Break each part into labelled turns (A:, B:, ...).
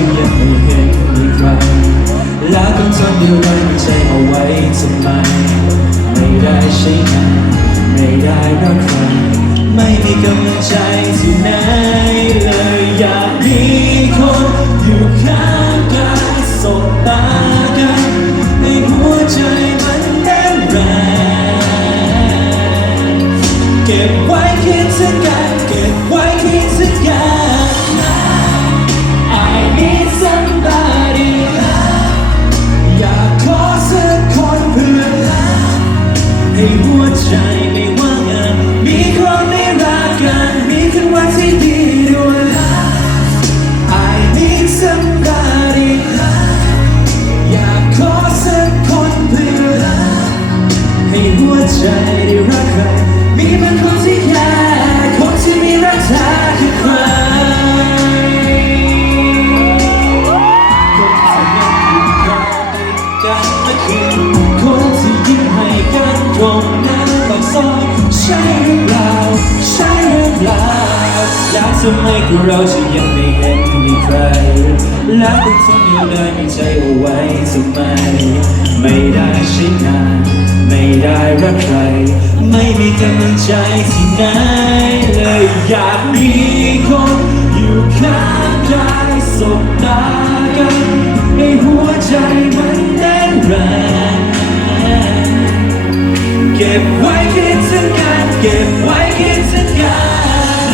A: ึงยังไม่เห็นมีใครแล้วต้องทนเดียวดายไม่ใจเอาไว้ทำไม ไม่ได้ใช่ไหมไม่ได้รักใครไม่มีกำลังใจที่ไหนเลยอยากมีคนอยู่ข้างกายสบตากันให้หัวใจมันแน่นแรงเก็บไว้คิดถึงกันเก็บไว้คิด ให้หัวใจไม่ว่างงานมีคนไม่รักกัน มีคนวันที่ดีด้วย ตรงหน้าปากซอยใช่หรือเปล่าใช่หรือเปล่าแล้วทำไมพวกเราจะยังไม่เห็นมีใคร แล้วเป็นคนเดียวได้มีใจเอาไว้ทำไม ไม่ได้ใช่นานไม่ได้รักใคร ไม่มีกำลังใจที่ไหนเลยอยากมีคนอยู่ข้างกายสบตากัน ก็บไว้คิดถึงกันเก็บไว้คิดถึงกัน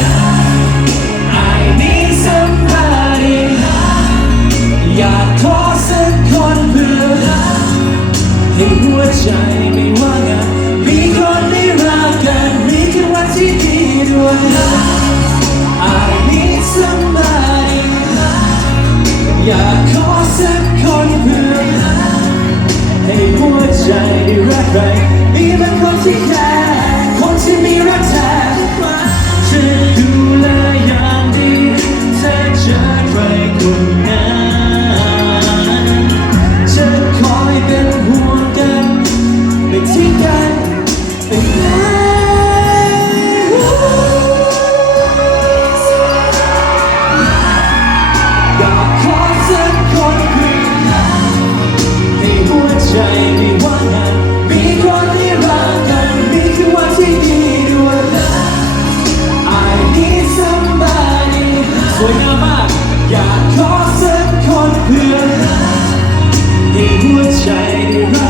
A: I need somebody อยากขอสักคนเพื่อให้หัวใจไม่ว่างานมีคนได้รักกันมีแค่วันที่ดีด้วย I need somebody อยากขอสักคนเพื่อให้หัวใจ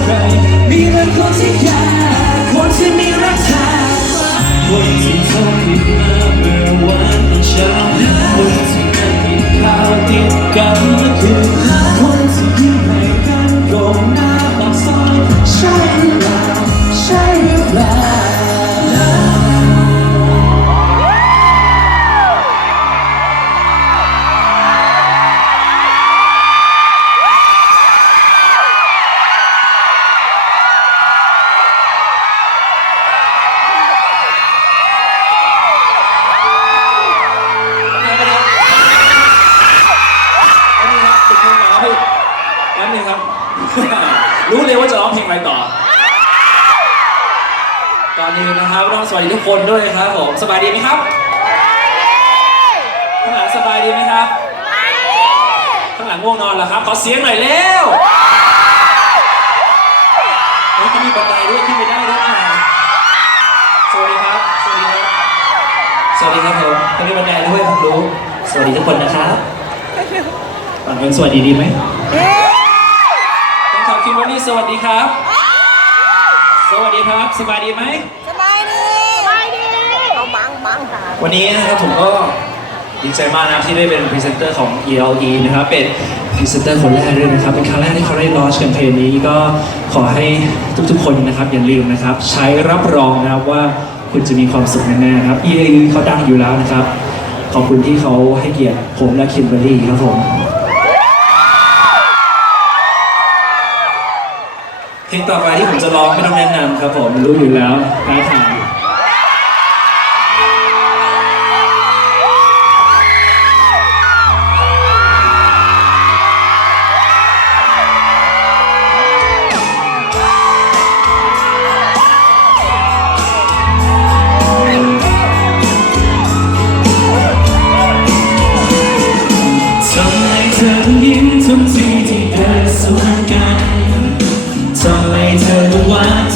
A: ใคร มีบางคนที่แค่คนที่มีรักเธอคนที่เธอคิดมาเมื่อวันตอนเช้าคนที่นั่งกินข้าวติดกันเมื่อคืนคนที่ยิ้มให้กันตรงหน้าปากซอยใช่หรือเปล่าใช่หรือเปล่า
B: อนนี้นะครับต้องสวัสดีทุกคนด้วยครับผมสบายดีไหมครับข้างหลังสบายดีไหมครับข้างหลังง่วงนอนเหรอครับขอเสียงหน่อยเร็วเฮ้ยเขามีบันไดด้วยขึ้นไปได้ด้วยนะสวัสดีครับสวัสดีครับสวัสดีครับผมเขามีบันไดด้วยผมรู้สวัสดีทุกคนนะครับก่อนเป็นสวัสดีดีไหมต้องขอบคุณวันนี้สวัสดีครับสวัสดี ครับสบายดีไหม
C: สบายดีสบายดีเอาบังบังค่ะ
B: วันนี้นะครับผมก็ดีใจมากนะครับที่ได้เป็นพรีเซนเตอร์ของ ELE นะครับ เป็นพรีเซนเตอร์คนแรกด้วยนะครับ เป็นครั้งแรกที่เขาได้ลอนช์แคมเปญนี้ก็ขอให้ทุกๆคนนะครับอย่าลืมนะครับ ใช้รับรองนะครับว่าคุณจะมีความสุขแน่ๆครับ ELE เขาดังอยู่แล้วนะครับ ขอบคุณที่เขาให้เกียรติผมและคิมเบอรรี่ครับผม เพลงต่อไปที่ผมจะร้องไม่ต้องแนะนำครับผมรู้อยู่แล้ว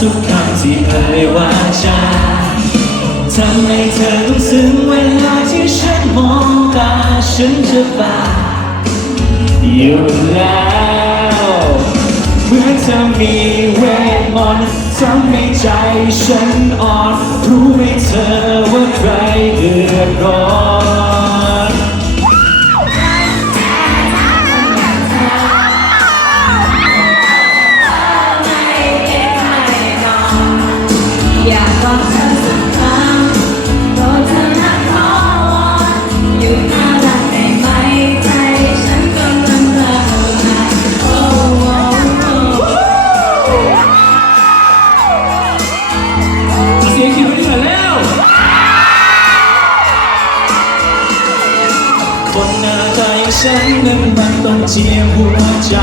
B: ท้ายทาง
A: ไม่ว่าจะทำให้เธอรู้สึกเวลาที่ฉันมองตาฉันจะบาอยู่แล้วเหมื่อนจะมีเวทมนต์ทำให้ใจฉันอ่อน รู้ไหมเธอว่าใครเดือดร้อน
D: เจี
A: ยมหัวใจ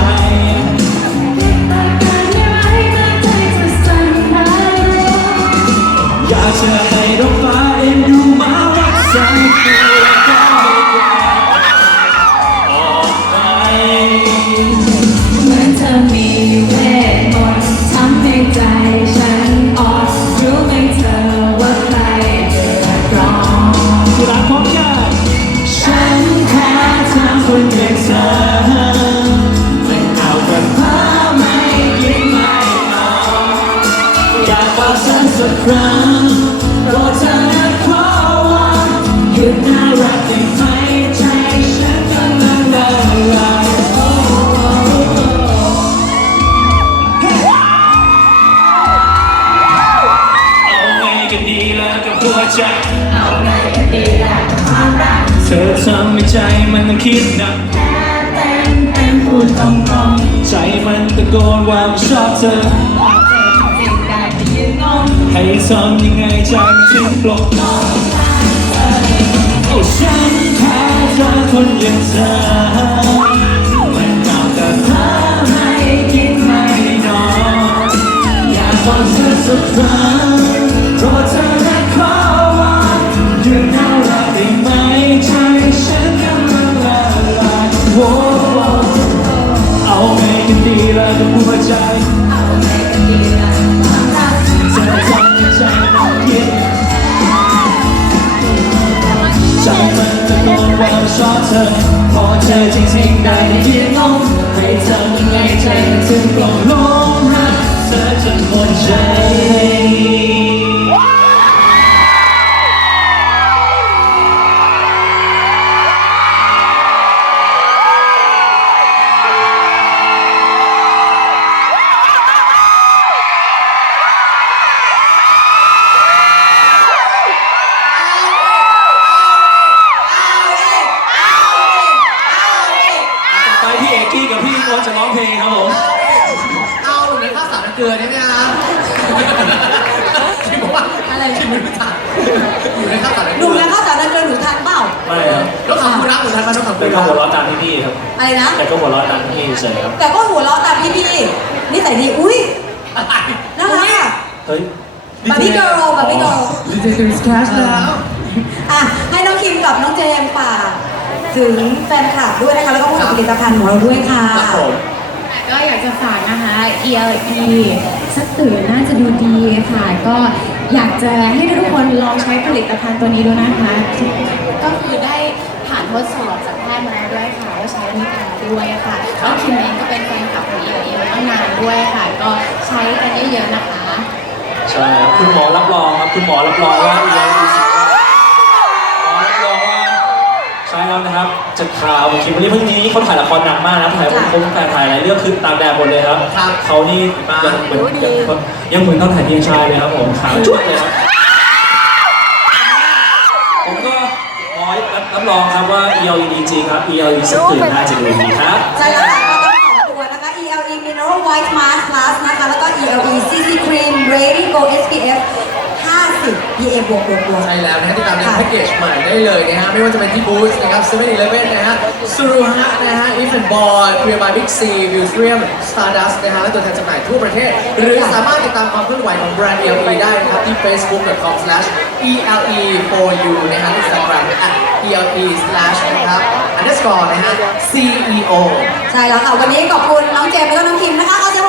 D: ให้ทำ
A: ยังไงจ
D: มั
A: นถึงปลดโอ้ฉันแค่เจอคนอย่างเธอมันเก่าแต่เธอไม่คิดไม่นอนอยากบอกเธอสักครั้งโปรดเธอและขอวอนยุดน่ารักได้ไหมใจฉันกำลังละลายโอ้เอาไงกันดีล่ะกับหัวใจ จริงๆได้ยิน ไม่ครับ
C: รถขับคุณรักหนูทันมาถขับ
B: แต่
C: คุณ
B: ก็
C: รัก
B: หัวเราะตามพี่ๆครับ
E: อะไรนะ
B: แต่ก็หัวเราะตามพี่เฉยๆครับ
E: แต่ก็หัวเราะตามพี่พี่ๆนี่ใส่ดี อุ้ยน่ารักอะ
B: เฮ้ย
E: บาร์บี้เกิร์ลบาร์บี้เกิร์ล
C: ดีเจคริสแคชแล้ว
E: อะให้น้องคิมกับน้องเจมส์ฝากถึงแฟนคลับด้วยนะคะ แล้วก็ผู้ผลิตภัณฑ์ของเราด้วยค่ะ
C: ครับผม
D: ก็อยากจะฝากนะคะ ELE สักตื่นน่าจะดูดีค่ะ ก็ อยากจะให้ทุกคนลองใช้ผลิตภัณฑ์ตัวนี้ดูนะคะ ก็คือได้ผ่านทดสอบจากแพทย์มาแล้วด้วยค่ะว่าใช้นิพาด้วยค่ะแล้วคิมเองก็เป็นแฟนคลับของ ELE มาตั้งนานด้วยค่ะ ก็ใช้กันเยอะๆนะคะ
B: ใช่ครับคุณหมอรับรองครับ คุณหมอรับรองว่า ช่ครับนะครับจากข่าวคิมวันนี้เพิ่งนี้เขาถ่ายละครหนักมากนะถ่ายผมผมถ่ายถ่ายหลายเรื่องคือตามแบบหมดเลยครับ เขานี่ยังเหมือนยังยังเหมือนต้องถ่ายเพียงชายเลยครับผมขาวจุ๊ดเลยครับผมก็ขอรับรับรองครับว่า ELE ดีจริงครับ ELE สักตื่นน่าจะดูดีครับ
E: ใช่แล้วค่ะก็ต้องสองตัวนะคะ ELE Mineral White Mask Plus นะคะแล้วก็ ELE CC Cream Ready Go SPF 50 PA บวกบวกบวก
C: ใช่แล้วนะฮะติดตามในแพ็กเกจใหม่ได้เลยนะฮะไม่ว่าจะเป็นที่บูธนะครับ7 e เ e ่ e นะฮะสุรุฮะนะฮะอีฟแอนบอยเพียบายบิ๊กซีวิวเรียมสตาร์ดัสนะฮะและตัวแทนจำหน่ายทั่วประเทศ หรือสามารถติดตามความเคลื่อนไหวของแบรนด์ ELE ได้นะครับ ที่ facebook.com/ele4u นะฮะ Instagram at ele slash นะครับ underscore นะฮะ CEO
E: ใช่แล้วค่ะ วันนี้ขอบคุณน้องเจมส์แล้วก็น้องคิมนะคะ ขอเสียง